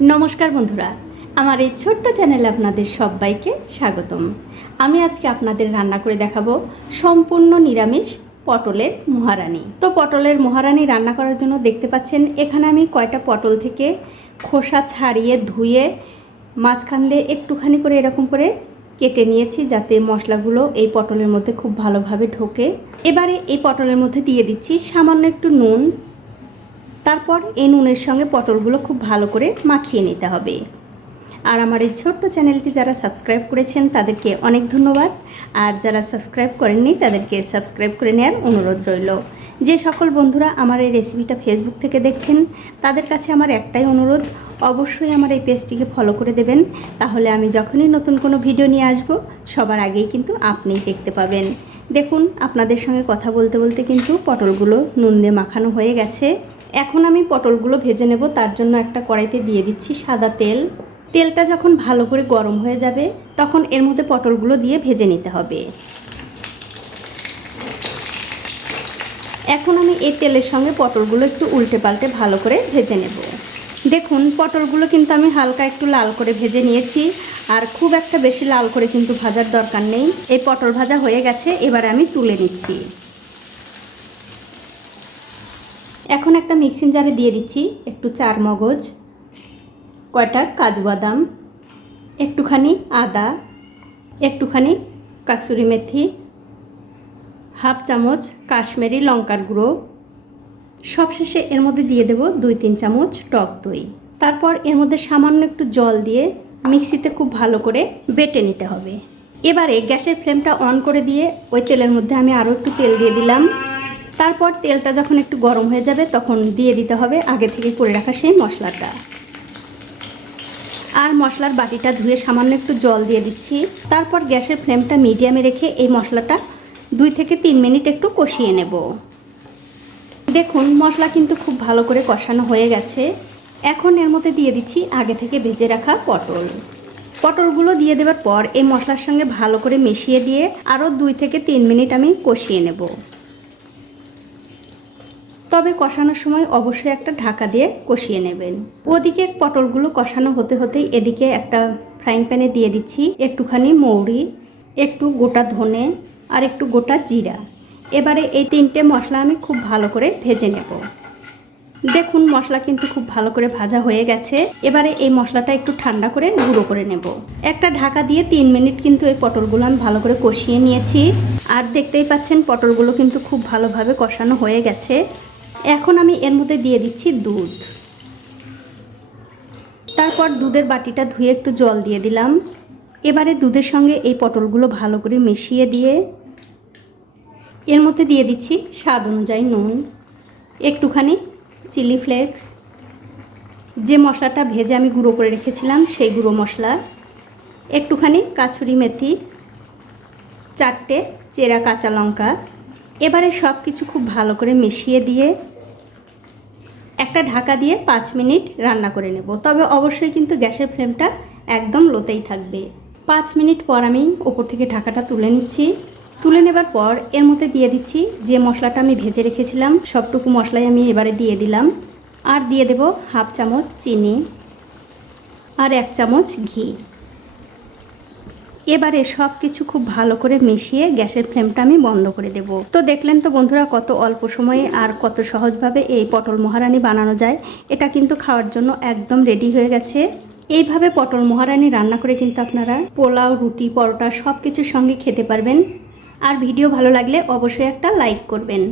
নমস্কার বন্ধুরা, আমার এই ছোট্ট চ্যানেলে আপনাদের সবাইকে স্বাগতম। আমি আজকে আপনাদের রান্না করে দেখাবো সম্পূর্ণ নিরামিষ পটলের মহারানি। তো পটলের মহারানি রান্না করার জন্য দেখতে পাচ্ছেন এখানে আমি কয়টা পটল থেকে খোসা ছাড়িয়ে ধুয়ে মাঝখান দিয়ে একটুখানি করে এরকম করে কেটে নিয়েছি, যাতে মশলাগুলো এই পটলের মধ্যে খুব ভালোভাবে ঢোকে। এবারে এই পটলের মধ্যে দিয়ে দিচ্ছি সামান্য একটু নুন। তারপর এই নুনের সঙ্গে পটলগুলো খুব ভালো করে মাখিয়ে নিতে হবে। আর আমার এই ছোট্ট চ্যানেলটি যারা সাবস্ক্রাইব করেছেন তাদেরকে অনেক ধন্যবাদ, আর যারা সাবস্ক্রাইব করেননি তাদেরকে সাবস্ক্রাইব করে নেওয়ার অনুরোধ রইল। যে সকল বন্ধুরা আমার এই রেসিপিটা ফেসবুক থেকে দেখছেন তাদের কাছে আমার একটাই অনুরোধ, অবশ্যই আমার এই পেজটিকে ফলো করে দেবেন, তাহলে আমি যখনই নতুন কোনো ভিডিও নিয়ে আসব সবার আগেই কিন্তু আপনিই দেখতে পাবেন। দেখুন, আপনাদের সঙ্গে কথা বলতে বলতে কিন্তু পটলগুলো নুন দিয়ে মাখানো হয়ে গেছে। এখন আমি পটলগুলো ভেজে নেব। তার জন্য একটা কড়াইতে দিয়ে দিচ্ছি সাদা তেল। তেলটা যখন ভালো করে গরম হয়ে যাবে তখন এর মধ্যে পটলগুলো দিয়ে ভেজে নিতে হবে। এখন আমি এই তেলের সঙ্গে পটলগুলো একটু উল্টে পাল্টে ভালো করে ভেজে নেব। দেখুন, পটলগুলো কিন্তু আমি হালকা একটু লাল করে ভেজে নিয়েছি, আর খুব একটা বেশি লাল করে কিন্তু ভাজার দরকার নেই। এই পটল ভাজা হয়ে গেছে, এবারে আমি তুলে নিচ্ছি। এখন একটা মিক্সিং জারে দিয়ে দিচ্ছি একটু চারমগজ, কয়টা কাজু বাদাম, একটুখানি আদা, একটুখানি কাসুরি মেথি, হাফ চামচ কাশ্মীরি লঙ্কার গুঁড়ো। সবশেষে এর মধ্যে দিয়ে দেব 2-3 চামচ টক দই। তারপর এর মধ্যে সামান্য একটু জল দিয়ে মিক্সিতে খুব ভালো করে বেটে নিতে হবে। এবারে গ্যাসের ফ্লেমটা অন করে দিয়ে ওই তেলের মধ্যে আমি আরও একটু তেল দিয়ে দিলাম। তারপর তেলটা যখন একটু গরম হয়ে যাবে তখন দিয়ে দিতে হবে আগে থেকে করে রাখা সেই মশলাটা। আর মশলার বাটিটা ধুয়ে সামান্য একটু জল দিয়ে দিচ্ছি। তারপর গ্যাসের ফ্লেমটা মিডিয়ামে রেখে এই মশলাটা 2 থেকে 3 মিনিট একটু কষিয়ে নেব। দেখুন, মশলা কিন্তু খুব ভালো করে কষানো হয়ে গেছে। এখন এর মধ্যে দিয়ে দিচ্ছি আগে থেকে ভেজে রাখা পটলগুলো দিয়ে দেওয়ার পর এই মশলার সঙ্গে ভালো করে মিশিয়ে দিয়ে আরও 2 থেকে 3 মিনিট আমি কষিয়ে নেব। তবে কষানোর সময় অবশ্যই একটা ঢাকা দিয়ে কষিয়ে নেবেন। ওদিকে পটলগুলো কষানো হতে হতেই এদিকে একটা ফ্রাইং প্যানে দিয়ে দিচ্ছি একটুখানি মৌরি, একটু গোটা ধনে আর একটু গোটা জিরা। এবারে এই 3টে মশলা আমি খুব ভালো করে ভেজে নেব। দেখুন, মশলা কিন্তু খুব ভালো করে ভাজা হয়ে গেছে। এবারে এই মশলাটা একটু ঠান্ডা করে গুঁড়ো করে নেব। একটা ঢাকা দিয়ে 3 মিনিট কিন্তু এই পটলগুলো আমি ভালো করে কষিয়ে নিয়েছি। আর দেখতেই পাচ্ছেন পটলগুলো কিন্তু খুব ভালোভাবে কষানো হয়ে গেছে। এখন আমি এর মধ্যে দিয়ে দিচ্ছি দুধ। তারপর দুধের বাটিটা ধুয়ে একটু জল দিয়ে দিলাম। এবারে দুধের সঙ্গে এই পটলগুলো ভালো করে মিশিয়ে দিয়ে এর মধ্যে দিয়ে দিচ্ছি স্বাদ অনুযায়ী নুন, একটুখানি চিলি ফ্লেক্স, যে মশলাটা ভেজে আমি গুঁড়ো করে রেখেছিলাম সেই গুঁড়ো মশলা, একটুখানি কাসুরি মেথি, 4টে চেরা কাঁচা লঙ্কা। এবারে সব কিছু খুব ভালো করে মিশিয়ে দিয়ে একটা ঢাকা দিয়ে 5 মিনিট রান্না করে নেব। তবে অবশ্যই কিন্তু গ্যাসের ফ্লেমটা একদম লোতেই থাকবে। 5 মিনিট পর আমি ওপর থেকে ঢাকাটা তুলে নিচ্ছি। তুলে নেবার পর এর মধ্যে দিয়ে দিচ্ছি যে মশলাটা আমি ভেজে রেখেছিলাম, সবটুকু মশলাই আমি এবারে দিয়ে দিলাম। আর দিয়ে দেব হাফ চামচ চিনি আর 1 চামচ ঘি। এবারে সব কিছু খুব ভালো করে মিশিয়ে গ্যাসের ফ্লেমটা আমি বন্ধ করে দেব। তো দেখলেন তো বন্ধুরা, কত অল্প সময়ে আর কত সহজভাবে এই পটল মহারানি বানানো যায়। এটা কিন্তু খাওয়ার জন্য একদম রেডি হয়ে গেছে। এইভাবে পটল মহারানি রান্না করে কিন্তু আপনারা পোলাও, রুটি, পরোটা সব কিছুর সঙ্গে খেতে পারবেন। আর ভিডিও ভালো লাগলে অবশ্যই একটা লাইক করবেন।